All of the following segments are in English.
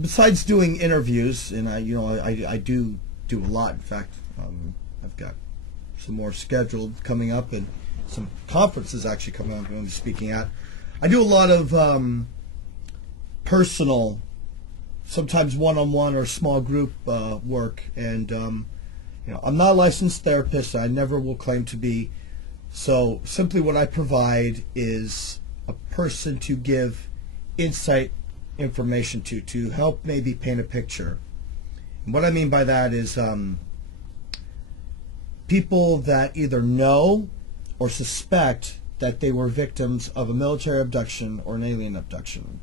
besides doing interviews, and I do a lot. In fact, I've got some more scheduled coming up, and some conferences actually coming up I'm going to be speaking at. I do a lot of personal, sometimes one-on-one or small group work, and I'm not a licensed therapist. I never will claim to be. So simply what I provide is a person to give insight information to help maybe paint a picture. And what I mean by that is people that either know or suspect that they were victims of a military abduction or an alien abduction.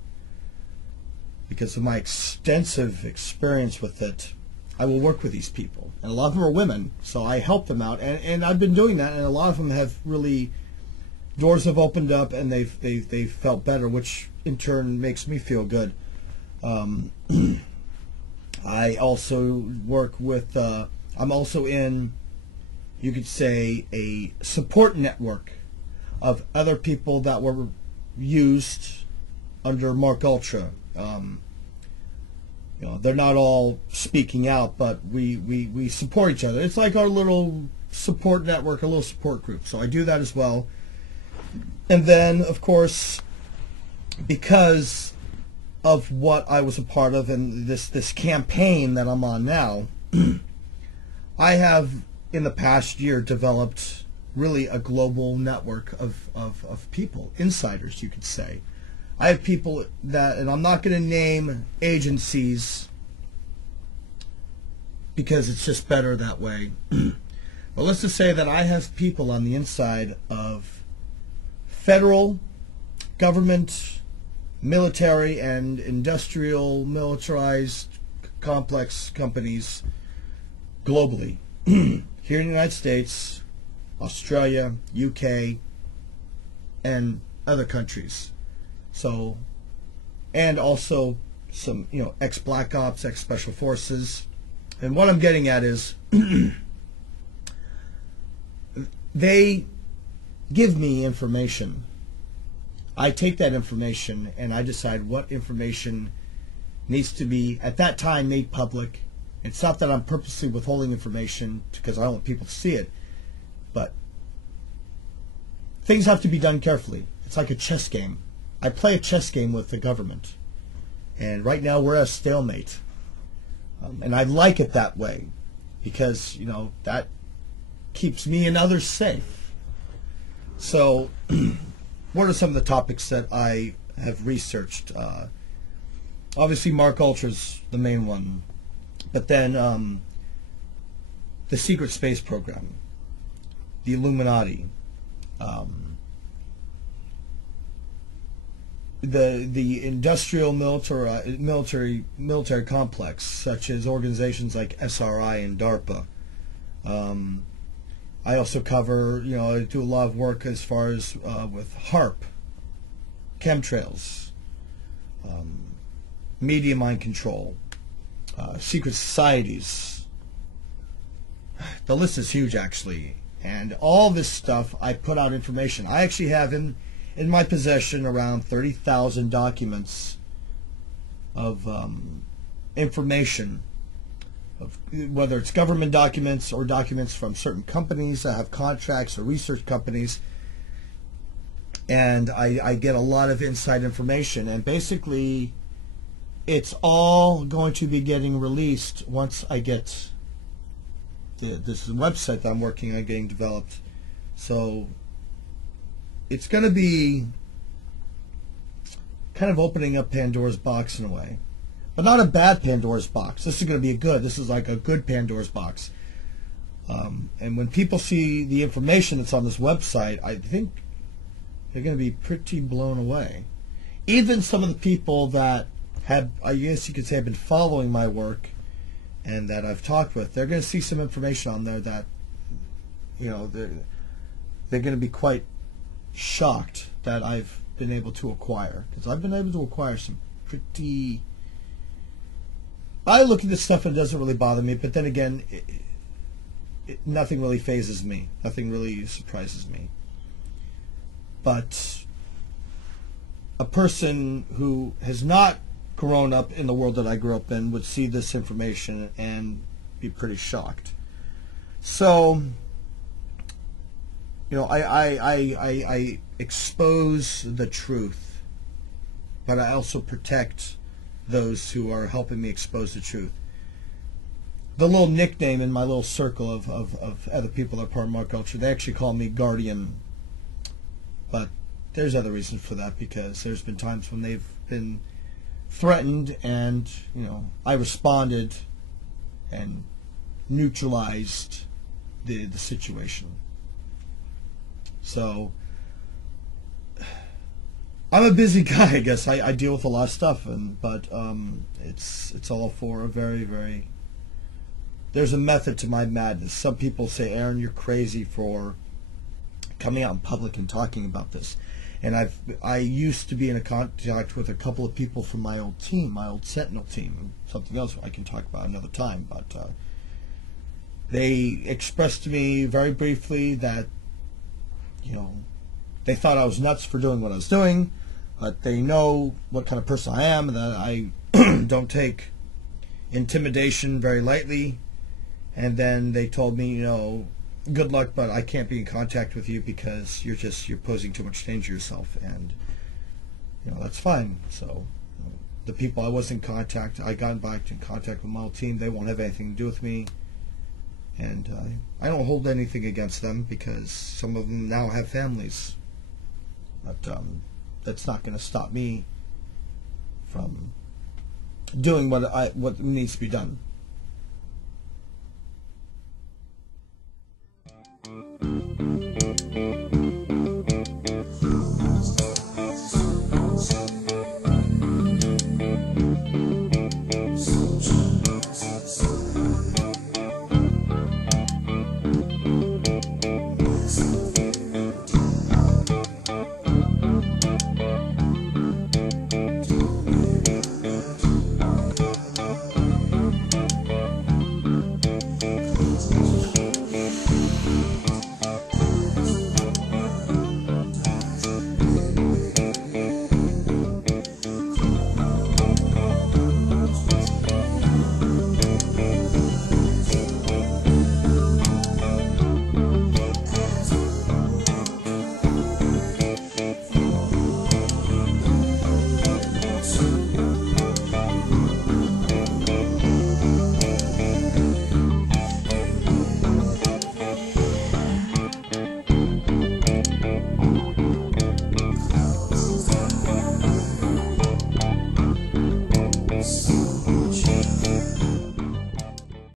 Because of my extensive experience with it, I will work with these people. And a lot of them are women, so I help them out. And I've been doing that, and a lot of them have really, doors have opened up, and they've felt better, which in turn makes me feel good. I also work with, I'm also in, you could say, a support network of other people that were used under Mark Ultra. They're not all speaking out, but we support each other. It's like our little support network, a little support group. So I do that as well. And then, of course, because of what I was a part of and this campaign that I'm on now, I have, in the past year, developed really a global network of people, insiders, you could say. I have people that, and I'm not going to name agencies because it's just better that way. But let's just say that I have people on the inside of federal, government, military, and industrial, militarized, complex companies globally. Here in the United States, Australia, UK, and other countries. So, and also some, ex-Black Ops, ex-Special Forces. And what I'm getting at is they give me information. I take that information and I decide what information needs to be, at that time, made public. It's not that I'm purposely withholding information because I don't want people to see it, but things have to be done carefully. It's like a chess game. I play a chess game with the government, and right now we're at a stalemate, and I like it that way because that keeps me and others safe. So what are some of the topics that I have researched? Obviously Mark Ultra's the main one, but then the secret space program, the Illuminati, the industrial military complex, such as organizations like SRI and DARPA. I also cover, I do a lot of work as far as with HARP, chemtrails, media mind control, secret societies. The list is huge, actually. And all this stuff, I put out information. I actually have in my possession around 30,000 documents of information, of whether it's government documents or documents from certain companies that have contracts or research companies. And I get a lot of inside information. And basically, it's all going to be getting released once I get this website that I'm working on getting developed. So it's going to be kind of opening up Pandora's box in a way. But not a bad Pandora's box. This is going to be this is like a good Pandora's box. And when people see the information that's on this website, I think they're going to be pretty blown away. Even some of the people that have, I guess you could say, have been following my work and that I've talked with, they're going to see some information on there that, they're going to be quite shocked that I've been able to acquire. Because I've been able to acquire some pretty... I look at this stuff and it doesn't really bother me, but then again, nothing really phases me. Nothing really surprises me. But a person who has not grown up in the world that I grew up in would see this information and be pretty shocked. So, I expose the truth, but I also protect those who are helping me expose the truth. The little nickname in my little circle of other people that are part of my culture, they actually call me Guardian. But there's other reasons for that, because there's been times when they've been threatened and, I responded and neutralized the situation. So, I'm a busy guy, I guess. I deal with a lot of stuff, but it's all for a very, very... There's a method to my madness. Some people say, Aaron, you're crazy for coming out in public and talking about this. And I used to be in contact with a couple of people from my old team, my old Sentinel team, something else I can talk about another time. But they expressed to me very briefly that, they thought I was nuts for doing what I was doing, but they know what kind of person I am, and that I don't take intimidation very lightly. And then they told me, good luck, but I can't be in contact with you because you're posing too much danger to yourself. And, that's fine. So the people I was in contact, I got back in contact with my old team. They won't have anything to do with me. And I don't hold anything against them because some of them now have families. But that's not going to stop me from doing what needs to be done.